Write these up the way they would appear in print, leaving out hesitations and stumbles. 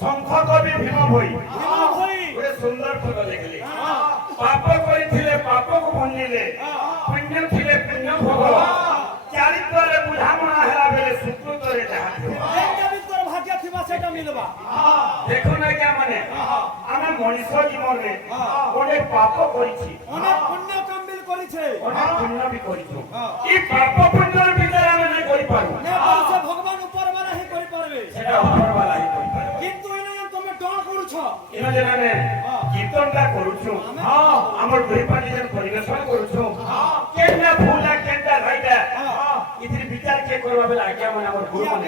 শঙ্খ কবি ভীম ভই ଗୋଟେ ସୁନ୍ଦର ପଦ ଲେଖିଲେ ପାପ କରିଥିଲେ ପାପକୁ ଭଞ୍ଜିଲେ ପୁଣ୍ୟ ଥିଲେ ପୁଣ୍ୟ ଭୋଗ ଚାରିତ୍ରରେ ବୁଝାମଣା ହେଲା ବେଳେ ସୁକୃତରେ ଯାହା ଭାଗ୍ୟ ଥିବା ସେଟା ମିଳିବା। ଦେଖୁନ ଆଜ୍ଞା ମାନେ ଆମେ ମଣିଷ ଜୀବନରେ ଗୋଟେ ପାପ କରିଛି ଅନେକ ପୁଣ୍ୟ କାମ ବି କରିଛେ ଅନେକ ପୁଣ୍ୟ ବି କରିଛୁ ଏ ପାପ ପୁଣ୍ୟର ଭିତରେ ଆମେ ନାଇଁ କରିପାରୁ ସେ ଭଗବାନ ଉପର ବାଲା ହିଁ କରିପାରିବେ ସେଟା ଉପରବାଲା ହିଁ କରିପାରିବ କିନ୍ତୁ ଏଇନା ତମେ ଡଣ କରୁଛ ଏଇନା ଯେନ୍ ଆମେ କୀର୍ତ୍ତନଟା କରୁଛୁ ଆମର ଦୁଇ ପାଟି ଯେନ୍ ପରିବେଷଣ କରୁଛୁ କେନ୍ଟା ଭୁଲ କେନ୍ଟା ରାଇଟା ଏଥିରେ ବିଚାର କିଏ କରିବା ବେଲେ ଆଜ୍ଞା ମାନେ ଆମର ଗୁରୁ ମାନେ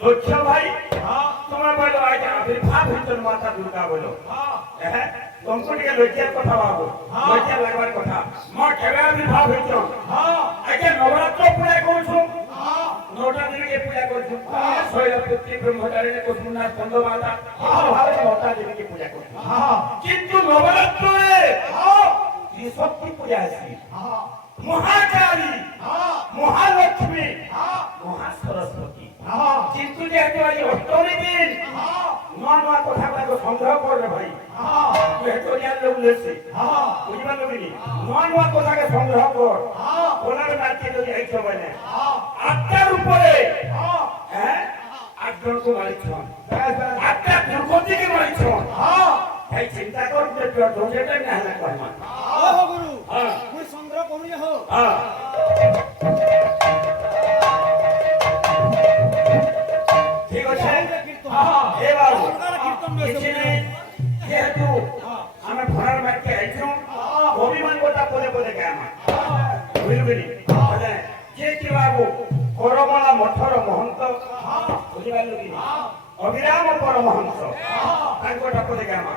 ଦକ୍ଷ ଭାଇ ତୁମେ ବୋଲ ଆଜ୍ଞା ଆବିର୍ଭାବ ହେଇଛନ୍ ମାତା ଦୁର୍ଗା ବୋଲ तुमको टिके लज्जा कथा बाबू लज्जा लगवार कथा म केबे आविर्भाव होइछन आगे नवरात्र पूजा करूछु नौटा दिन के पूजा करूछु शैलपुत्री ब्रह्मचारी ने कुसुमनाथ चंद्रमाता भावे नौटा दिन की पूजा करूछु किंतु नवरात्र रे त्रिशक्ति पूजा है महाकाली महालक्ष्मी महासरस्वती किंतु जेहेतु आज अष्टमी दिन नुआ नुआ कथा को संग्रह कर रे भाई हेटोरियाल लोग लेसे बुझबा लोगिनी नुआ नुआ कथा के संग्रह कर ओनार नाचे যদি আইছো বলে আত্মার উপরে আট জন को মারিছন আত্মা দুর্গতি के মারিছন ভাই চিন্তা কর যে দোষেটা না হলা কইমা ও গুরু মুই সংগ্রহ করিয়া হো ঠিক আছে এ বাবু যেহেতু আমি ঘোড়ার বাড়িতে আইছো অভিমান কথা পদে পদে গামা বুঝলি যে কি বাবু করমলা মঠর মহন্ত বুঝিপারলু কি অবিরাম পরমহংস তাঙ্কটা পদে গামা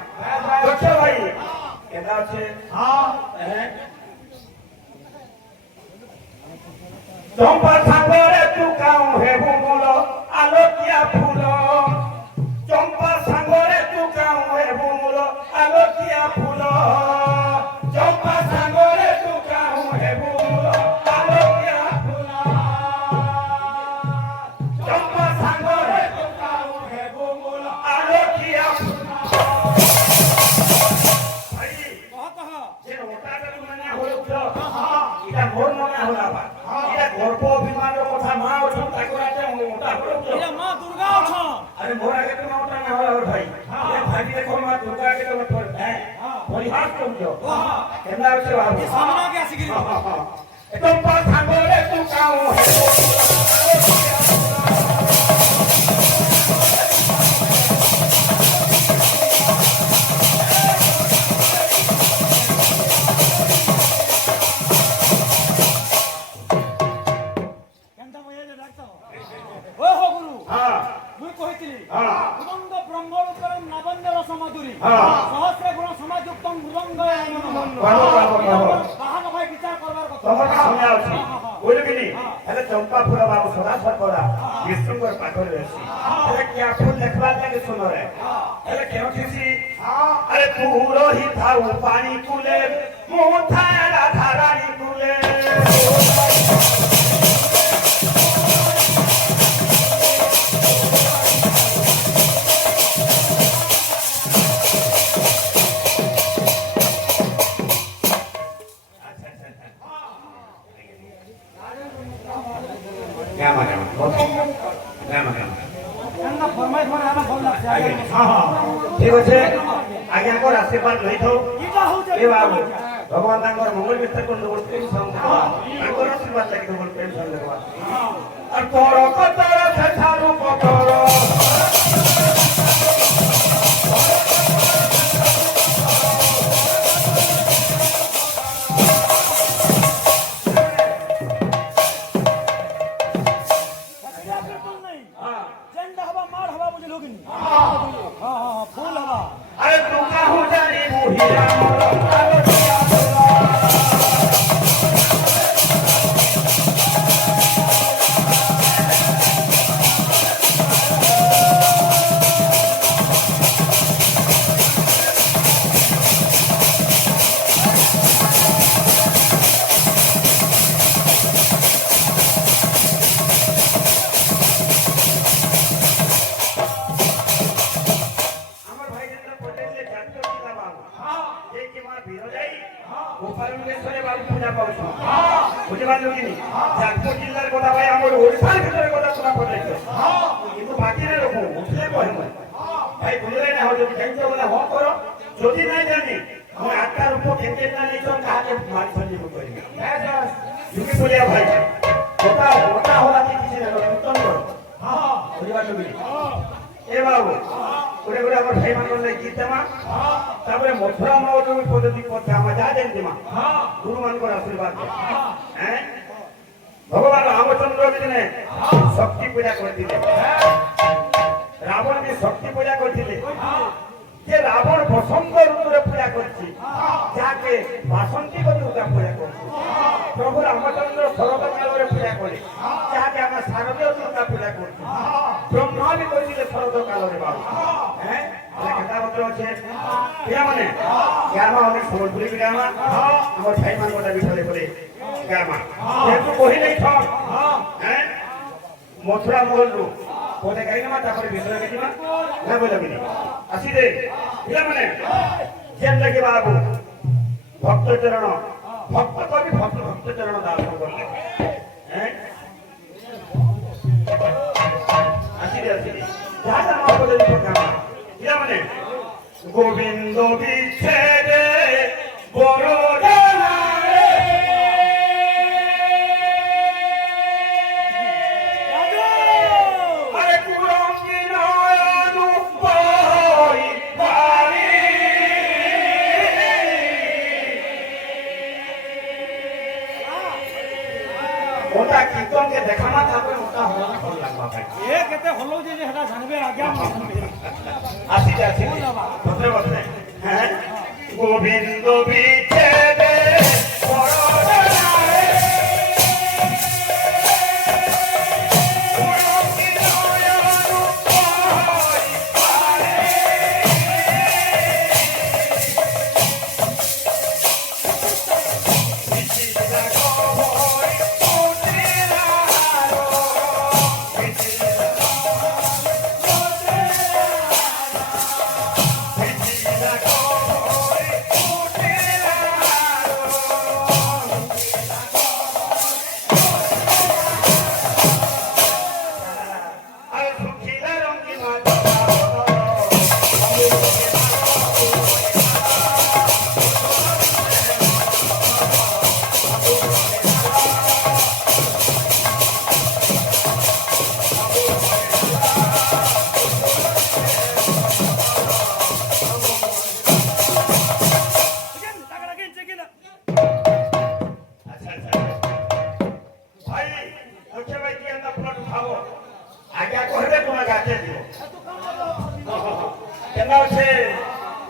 দক্ষ ভাই কেদা আছে চম্পা সাগরে তু কাউ হেবু মূল আলোকিয়া ফুল চম্পা সাগরে তু কাউ হেবু মূল আলোকিয়া ফুল চম্পা সাগরে তু কাউ হেবু মূল আলোকিয়া ফুল চম্পা সাগরে তু কাউ হেবু মূল আলোকিয়া ফুল ভাই কহ যে ওটাটা মানে হলো এটা মোর মনে হলা বা এটা গর্ব অভিমানের কথা মা অছন তাকরাতে ওটা হলো এটা মা দুর্গা আছো अरे मोर आगे तो ना उठा ना होला भाई ये भागी देखो मां दुर्गा के तो पर है परिहास तुम जो केना से बाबू सामने के आसी गिरी एकदम पर सांगोले तू काऊ है কেনটা ময়ে ডাকতো ও হো গুরু हां মুই কইতিলি हां ভুবঙ্গ ব্রহ্মরূপরম নবন্দর সমাধুরী হ্যাঁ। সহস্র গুণ সমাযুক্তং ভুবঙ্গ বাহান ভাই বিচার করবার কথা তোমার শুনে আছি বলে কি তাহলে চম্পা ফুল বাবু সদা সরকরা বিষ্ণুর পাথর বেশি তাহলে কি ফুল দেখবার লাগে শুনো রে তাহলে কেন কিছি আরে পুরোহি থাউ পানি কুলে মুঠায় রাধা রানী কুলে কেনটা ফরমাইশ মানে আমার ভালো লাগছে ঠিক আছে আগে আমার আশীর্বাদ লইতো এটা হচ্ছে এ বাবু ভগবান তাঙ্কর মঙ্গল বিস্তার করতে বলতে তাঙ্কর আশীর্বাদ লাগে বলতে প্রেম সঙ্গে আর পর কতর ছাড়ু কতর জেন্ডা হবা মার হবা বুঝে লোগিনি ফুল হবা আরে তু কাহু জানি মুহিয়া মোর আলোকিয়া গোপালনেশ্বরে বাবু পূজা পাচ্ছ বুঝতে পারলো কি যাজপুর জেলার কথা ভাই আমার ওড়িশার ভিতরে কথা শোনা পড়েছে কিন্তু বাকি রকম বুঝলে কহিব ভাই বুঝলে না যদি জানতে বলে হ করো যদি নাই জানি ମୁଁ ଆଠଟା ରୂପ କେତେ ନେଇଛ କାହାকে ମାରି ସଞ୍ଜୀବ କରିବି ଯୁଗି ବୋଲିଆ ଭାଇ ଗୋଟା ଗୋଟା ହଲା କିଛି ନାହିଁ କୀର୍ତ୍ତନ କର ହଁ ବୁଝିପାରିଲୁ କି ଏ ବାବୁ ଗୋଟେ ଗୋଟେ ଆମର ଭାଇମାନଙ୍କର ଲାଗି ଗୀତ ଦେମା ତାପରେ ମଥୁରା ମାଉର ବି ପଦ୍ଧତି କଥା ଆମେ ଯାହା ଯେମିତି ମା ଗୁରୁମାନଙ୍କର ଆଶୀର୍ବାଦ ଭଗବାନ ରାମଚନ୍ଦ୍ର ବି ଦିନେ ଶକ୍ତି ପୂଜା କରିଥିଲେ ରାବଣ ବି ଶକ୍ତି ପୂଜା କରିଥିଲେ যে রাবণ বসন্ত ঋতুরে পূজা করছে যাকে বাসন্তী ঋতুটা পূজা করছে প্রভু রামচন্দ্র শরৎ কালরে পূজা করে যাকে আমরা শারদীয় ঋতুটা পূজা করছি ব্রহ্মা বি করেছিল শরৎ কালরে বাবু হ্যাঁ কথাপত্র আছে পিলামানে গামা অনেক সম্বলপুরী বি গামা আমার ভাই মানবটা বিষয়ে বলে গামা যেহেতু কহি নাই হ্যাঁ মথুরা মোহলরু কোথায় গাই না তারপরে ভিতরে গেছিমা না বলবি আসি রে পিলামানে যেটা কি বাবু ভক্ত চরণ ভক্ত কবি ভক্ত ভক্ত চরণ দাস করলে হ্যাঁ আসি রে যারা আমার বলে গামা পিলামানে গোবিন্দ বিচ্ছেদে বড় ওটা কীর্তনকে দেখামা তারপরে ওটা হলা ভাল লাগবা ভাই এ কেতে হলো যে হেটা জানবে আগে আমি জানবে আসি বসে বসে হ্যাঁ গোবিন্দ বিচ্ছেদে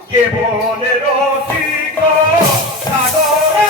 কে বলে রসিক সাগরে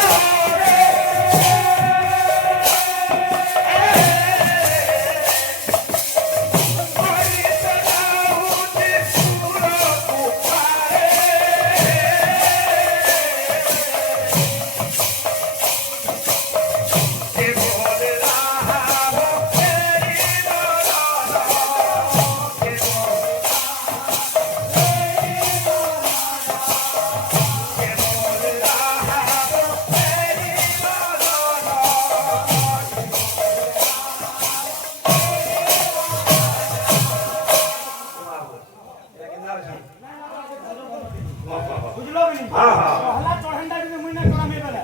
বুঝলো কি হ্যাঁ হলা চড়ান্ডা যদি মুই না করা মে বেলা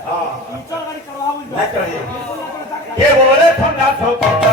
নিচল গাড়ি চড়াও বুঝলো না চড়ে কে বলে ঠান্ডা সপটা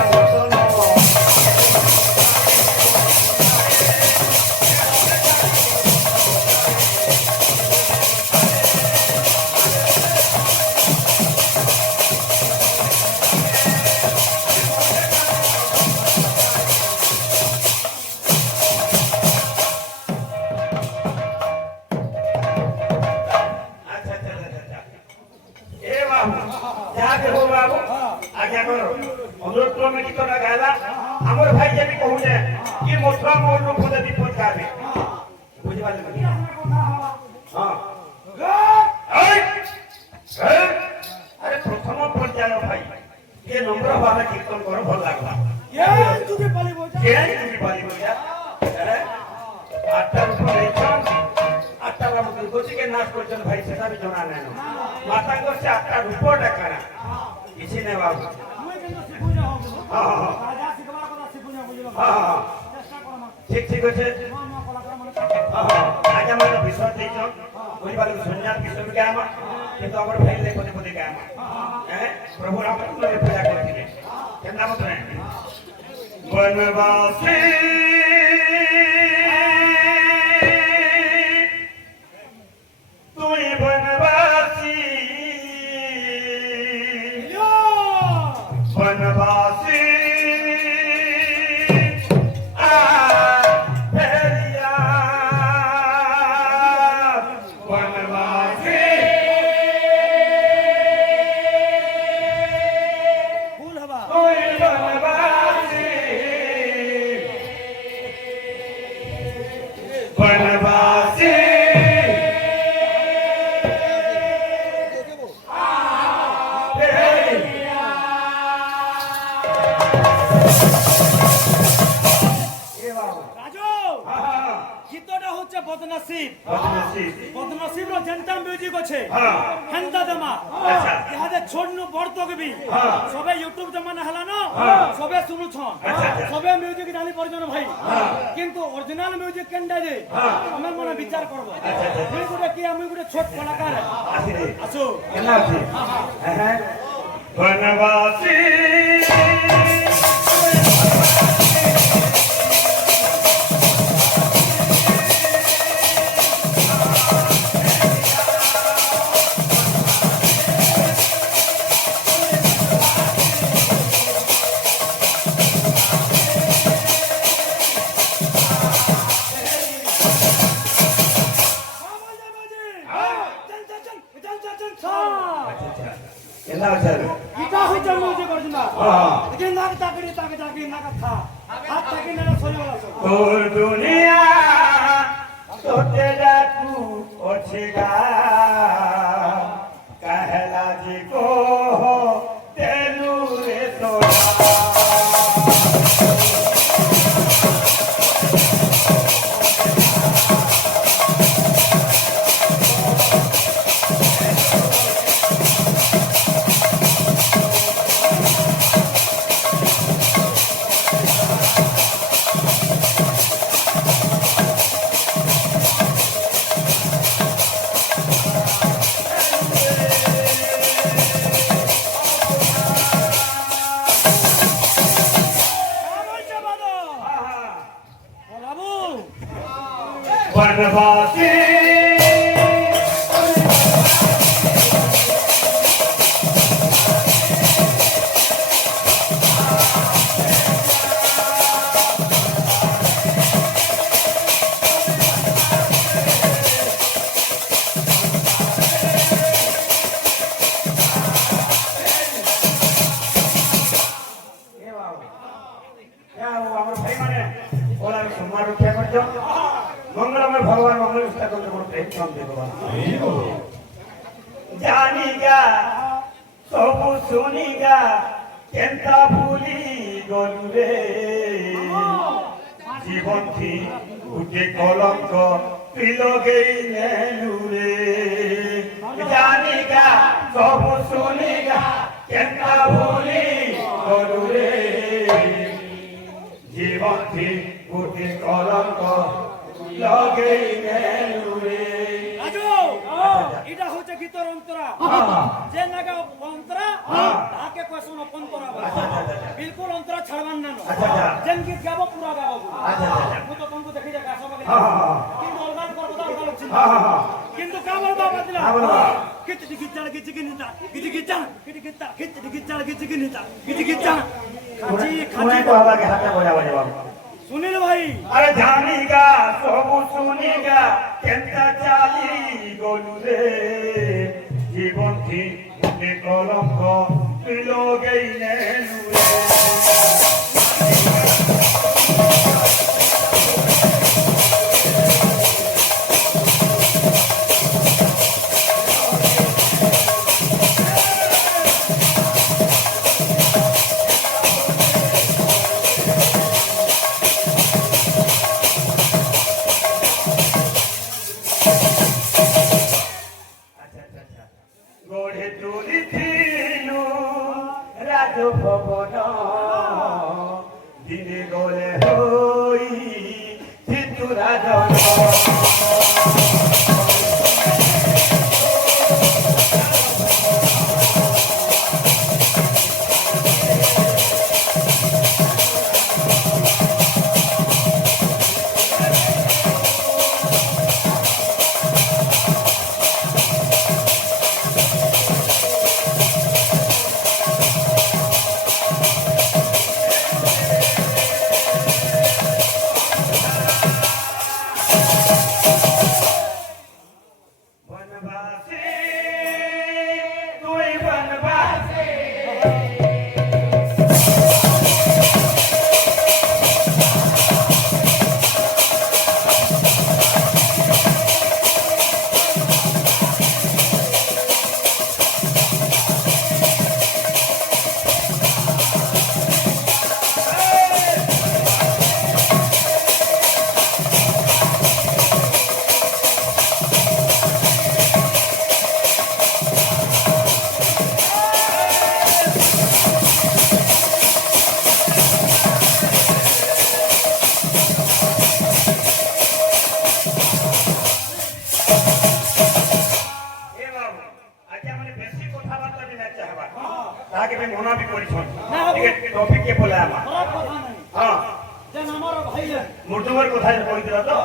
অনুরোধ গীতটা গাইলা আমার ভাই যেমি কহুনে কি মথুরা মোহন পদে বিপদ গাবে বুঝি পারলে হ্যাঁ আরে প্রথম পর্যায় ভাই এ নম্র ভাবে কীর্তন করো ভাল লাগলা তুই পালিব আরে আটটার উপরে আটটা বাবু গোচিকে না মাস পর্যন্ত ভাই সেটা আমি জানা নাই মাতাঙ্গ সে একটা রূপটা কারা কিছু নেই বাবু মুই কিন্তু শিখুই না হবে হ্যাঁ রাজা শিখবার কথা শিখুই না বুঝলো হ্যাঁ চেষ্টা করো মা ঠিক ঠিক আছে নয়া নয়া কলাকার মানে আজ আমার বিষয় দিয়েছ পরিবার সন্ন্যাস কিছু গামা কিন্তু আমার ভাই লে কোনে কোনে গামা হ্যাঁ প্রভু রামচন্দ্র পূজা করেছিলেন কেন নাম তো বনবাসী তুই বনবাসী বনবাসী ফুল হবা বনবাসী রাজু গীতটা হচ্ছে বদনসিব বদনসিব র জেন্টার মিউজিক আছে হেন্দা দমা আচ্ছা। ইহাদে ছোড়নু বড় তকবি সবে ইউটিউব জমানা হলা না সবে শুনুছন আচ্ছা, আচ্ছা। সবে মিউজিক জানি পড়জন ভাই কিন্তু অরিজিনাল মিউজিক কেনটা যে আমি মনে বিচার করব মুই গুড়ে কি আমি গুড়ে ছোট কলাকার আসো বনবাসী ಎಲ್ಲ ಸರ್ এটা হইছে মিউজিক অরিজিনাল দেখি নাক তাকড়ি তাকে তাকে নাক থা হাত তাকে না সরে বলা তোর দুনিয়া তোতে ডাকু আছে গা कहला जी को तेलू रे तोरा বাবু बनवासी मंगलमय भगवान मंगल जानिगा सब सुनिगा केंता भूली गलु रे जीवन थी उठे कलंक पिलगेई नेलु रे जानिगा सब सुनिगा केंता भूली गलु रे जीवन थी उठे कलंक लगेई नेलु रे রাজু এটা হচ্ছে গীতর অন্তরা যে নাগা অন্তরা তাকে কোশন অন্তরা বিলকুল অন্তরা ছাড়বান না যেন গীত গাবো পুরা গাবো মু তো তোমাকে দেখি যা গাছবা কিন্তু অলগান করব তো অলগান চিন্তা কিন্তু কাবল বাবা দিলা কিত গীত চাল গীত গীতা গীত গীতা গীত গীতা গীত গীত চাল গীত গীতা গীত গীতা খাজি খাজি তো আবার হাতে বজা বজা বাবু सुनील भाई अरे जानिगा सब सुनिगा केंता चाली गलु रे जीवन थी उठे कलंक पिलो गई नेलु रे দুরাজন বনবাসী তুই বনবাসী তাকে আমি মনা বি করিছন ঠিক টপিক কে বলে আমা খারাপ কথা নাই হ্যাঁ যেন আমার ভাই মুর্দুমর কথা কই দিলা তো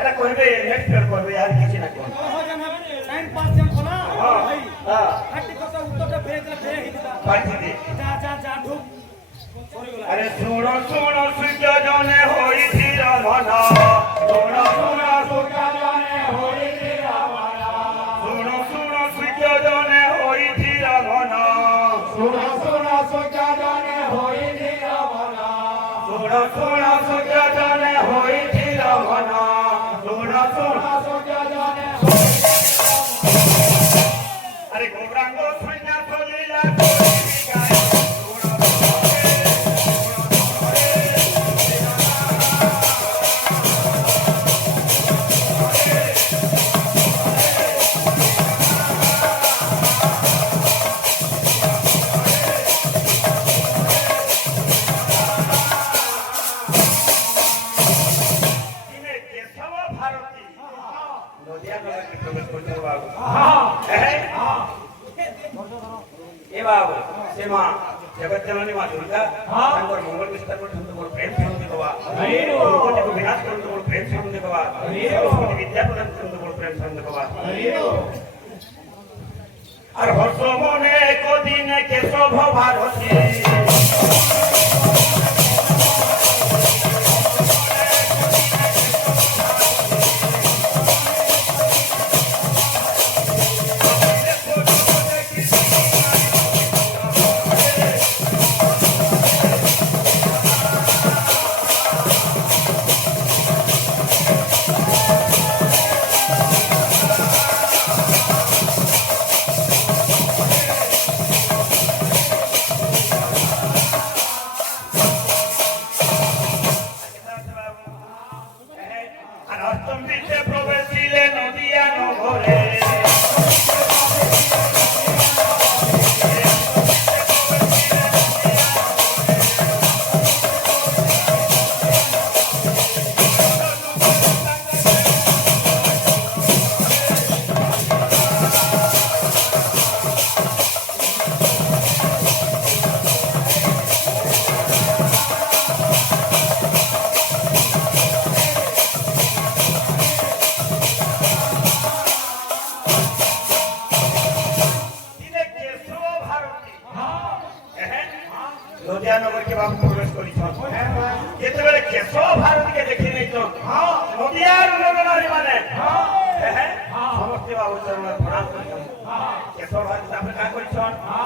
এরা কইবে নেক্সট ইয়ার করবে আর কিছু না কোন যেন টাইম পাস যেন কলা হ্যাঁ ভাই হ্যাঁ আটি কথা উত্তরটা ফেরে দিলা পাইছি দে যা ঢুক আরে শুনো শুনো সূর্য জনে হই ধীর মনা শুনো শুনো সূর্য জনে হই ধীর মনা শুনো শুনো সূর্য জনে হই ধীর মনা শুনো শুনো সূর্য জনে হই ধীর মনা শুনো শুনো সূর্য জনে হই ধীর মনা শুনো শুনো সূর্য জনে আরে গৌরাঙ্গ সৈন্য চলিলা जगत माँ दुर्गा मंगल विस्तार प्रेम से विनाश कर प्रेम से विद्या प्रदान कर प्रेम से और हर्ष मने को दिन केशव भारती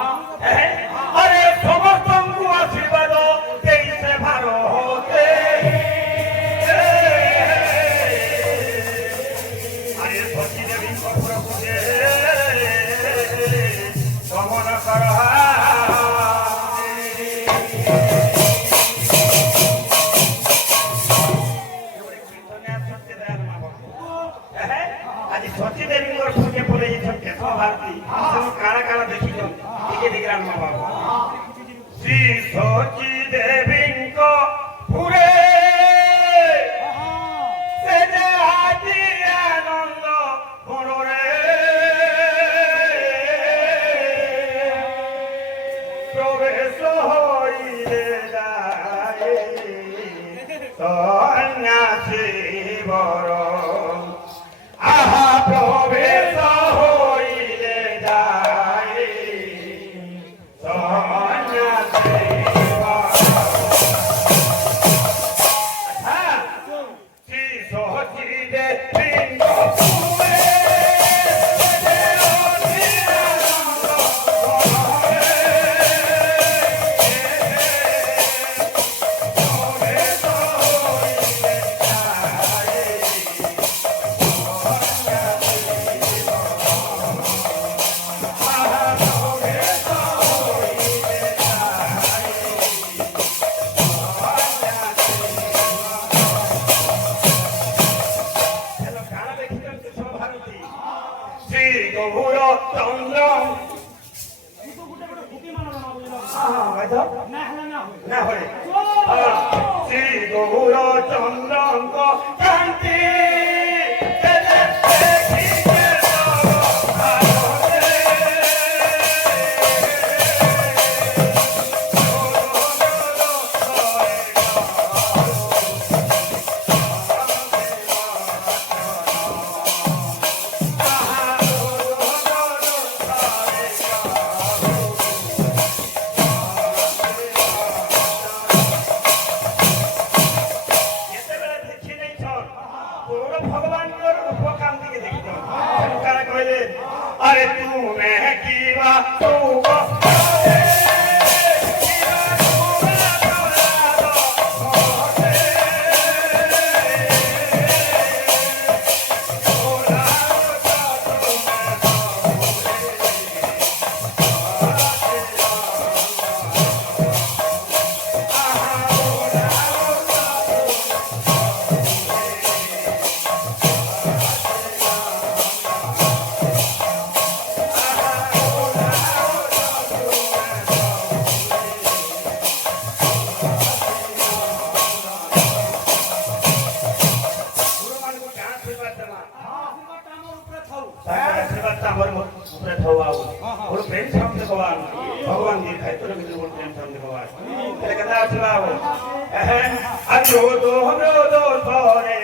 अरे समस्त आशीर्वाद भारते अरे सची देवी प्रभुजे गमन कर आज सची देवी पूजे पड़े भारती काला काला देखी देखिए रामा बाबू श्री सची देवी को पूरे से সন্ন্যাসী বর আহা প্রবেশ হইলে যায় সন্ন্যাসী বর শ্রী সহচিদে বৃন্দ ভূমে শ্রী গৌর চন্দ্র দুটো গুটে গুটে খুঁটি মানানো না বুঝলাম না হলে না হয় না হয় শ্রী গৌর চন্দ্র কান্তি ভগবানর উপকাম দিকে দেখিত কারা কইলে আরে তুমি কিবা তুবা भगवान दिखाए तो लगे तो प्रेम सामने भगवान तेरे कहना सुनाओ अजो दो थोरे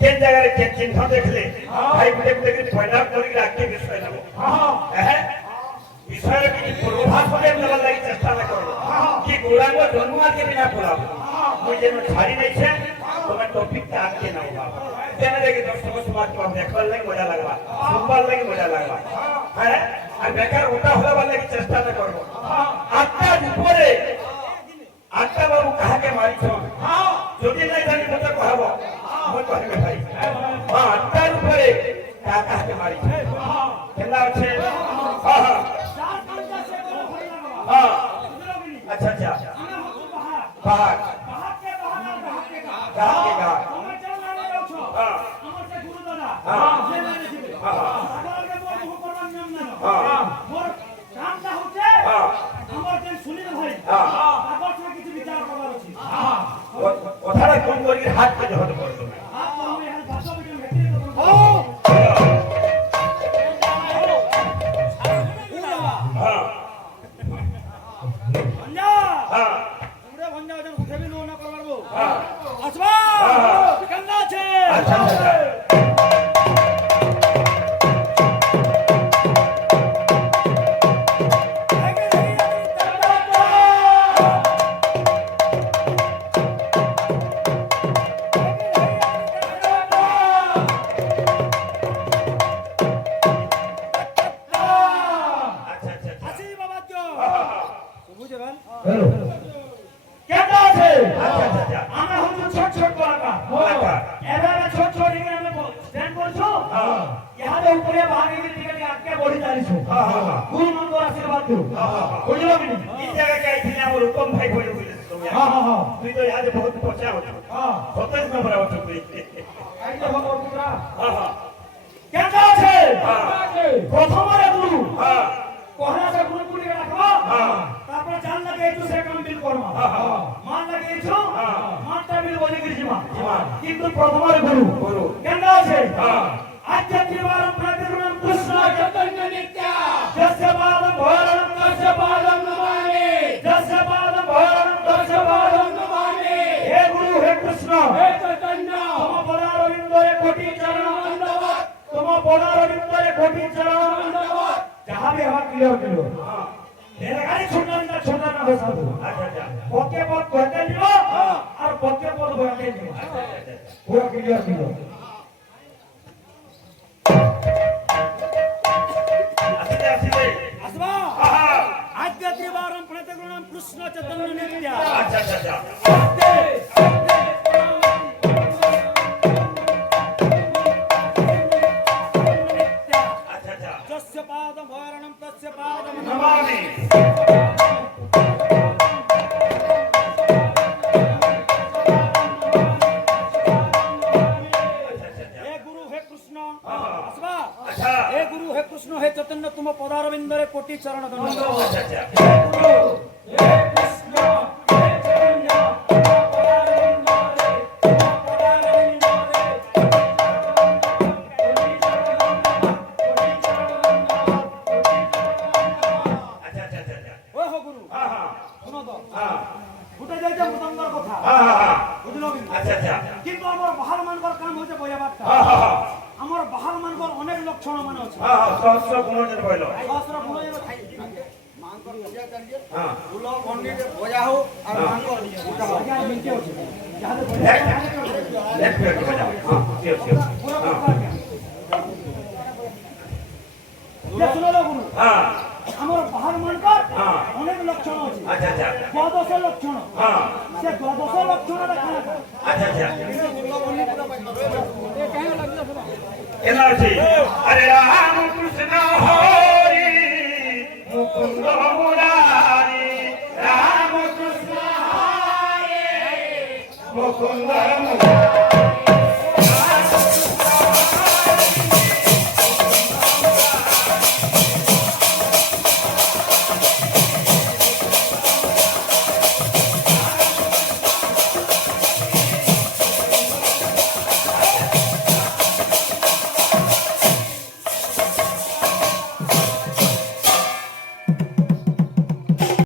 केन जगह के चिन्ह देखले भाई गुटे गुटे के पहला करी राखी विषय नबो विषय की पूर्वाभास होले नबा लागि चेष्टा न करो कि गुरांग जन्मा के बिना बोला मुझे न छाड़ी नहीं छे तो मैं टॉपिक के आगे ना होगा तेने देखे दर्शक समाज को देखल लगे मजा लगवा सुनबार लगे मजा लगवा है আর বেকার ওটা হলে वाले की चेष्टा न करो আটটা উপরে আটটা বাবু কাহাকে মারিছ যদি নাই জানি মতে কহাব মই কহিবে ভাই আটটার উপরে কাহাকে মারিছ কেলা আছে अच्छा अच्छा पहाड़ কথাটা কোন করি হাত পেতে হতে পারতো না আচ্ছা ইহাদে উপরে ভাগে দিকে আটকে বড়ি চালিছো গুরু মন্ত্র আশীর্বাদ দিও বুঝলো কি এই জায়গায় আইছিলে আমার উত্তম ভাই বলে বলে তুমি তুই তো ইয়াদে বহুত পচা হতো 27 নম্বর হতো তুই আইলে ভগবান পুত্রা হ্যাঁ কেন আছে হ্যাঁ প্রথমরে গুরু হ্যাঁ পহলা সে গুরু গুলি রাখবা হ্যাঁ তারপর জান লাগে একটু সে কাম বিল করবা মান লাগে একটু মানটা বিল বলে গিয়েছিমা কিন্তু প্রথমরে গুরু গুরু কেন আছে হ্যাঁ আজকে ত্রিবারম প্রতিগুণম কৃষ্ণ চৈতন্য নিত্য যস্য পাদম ভৈরবম তস্য পাদম নমামি যস্য পাদম ভৈরবম তস্য পাদম নমামি হে গুরু হে কৃষ্ণ হে চৈতন্য তম পদারবিন্দরে কোটি চরণ বন্দনাত তম পদারবিন্দরে কোটি চরণ বন্দনাত যাহা भी हवा क्लियर करो मेरे गाड़ी छोड़ना ना हो साधु अच्छा अच्छा पक्के पद कहते नियो और पक्के पद कहते नियो पूरा क्लियर करो আসলে আসলে আসবা হ্যাঁ আজকে ত্রিবারম প্রতিগুণম কৃষ্ণ চৈতন্য নিত্য আচ্ছা আচ্ছা আচ্ছা আচ্ছা আচ্ছা যস্য পাদম ভৈরবম তস্য পাদম নমামি হে গুরু হে কৃষ্ণ আসবা আচ্ছা হে গুরু হে কৃষ্ণ হে চৈতন্য তুম পদারবিন্দরে কোটি চরণ দণ্ড আচ্ছা আচ্ছা গুরু হে কৃষ্ণ হে চৈতন্য তুম পদারবিন্দরে আচ্ছা আচ্ছা আচ্ছা ও হো গুরু হ্যাঁ হ্যাঁ শুনো তো হ্যাঁ ফুটে যাইছে মৃদঙ্গর কথা হ্যাঁ বুঝলো কি আচ্ছা আচ্ছা কিন্তু আমার বাহার মানবার কাম হচ্ছে বয়াবারটা হ্যাঁ আমার বাহার মানবার অনেক লক্ষণ মানে আছে হ্যাঁ সহস্র গুণজন বইল সহস্র গুণ হ্যাঁ ফুল পন্ডিতে ভজা হোক আর মানকর ওটা আগে মিলতে আছে যাহাতে লেফট লেফট বাজাও হ্যাঁ সিও সিও পুরো হ্যাঁ কথা যে শুনো না গুরু হ্যাঁ আমার বাহার মানবার হ্যাঁ। অনেক লক্ষণ আছে আচ্ছা আচ্ছা দ্বাদশ লক্ষণ হ্যাঁ সে দ্বাদশ লক্ষণটা খানা আচ্ছা আচ্ছা এনা আছে আরে রাম কৃষ্ণ হরি মুকুন্দ মুরারি রাম কৃষ্ণ হরি মুকুন্দ মুরারি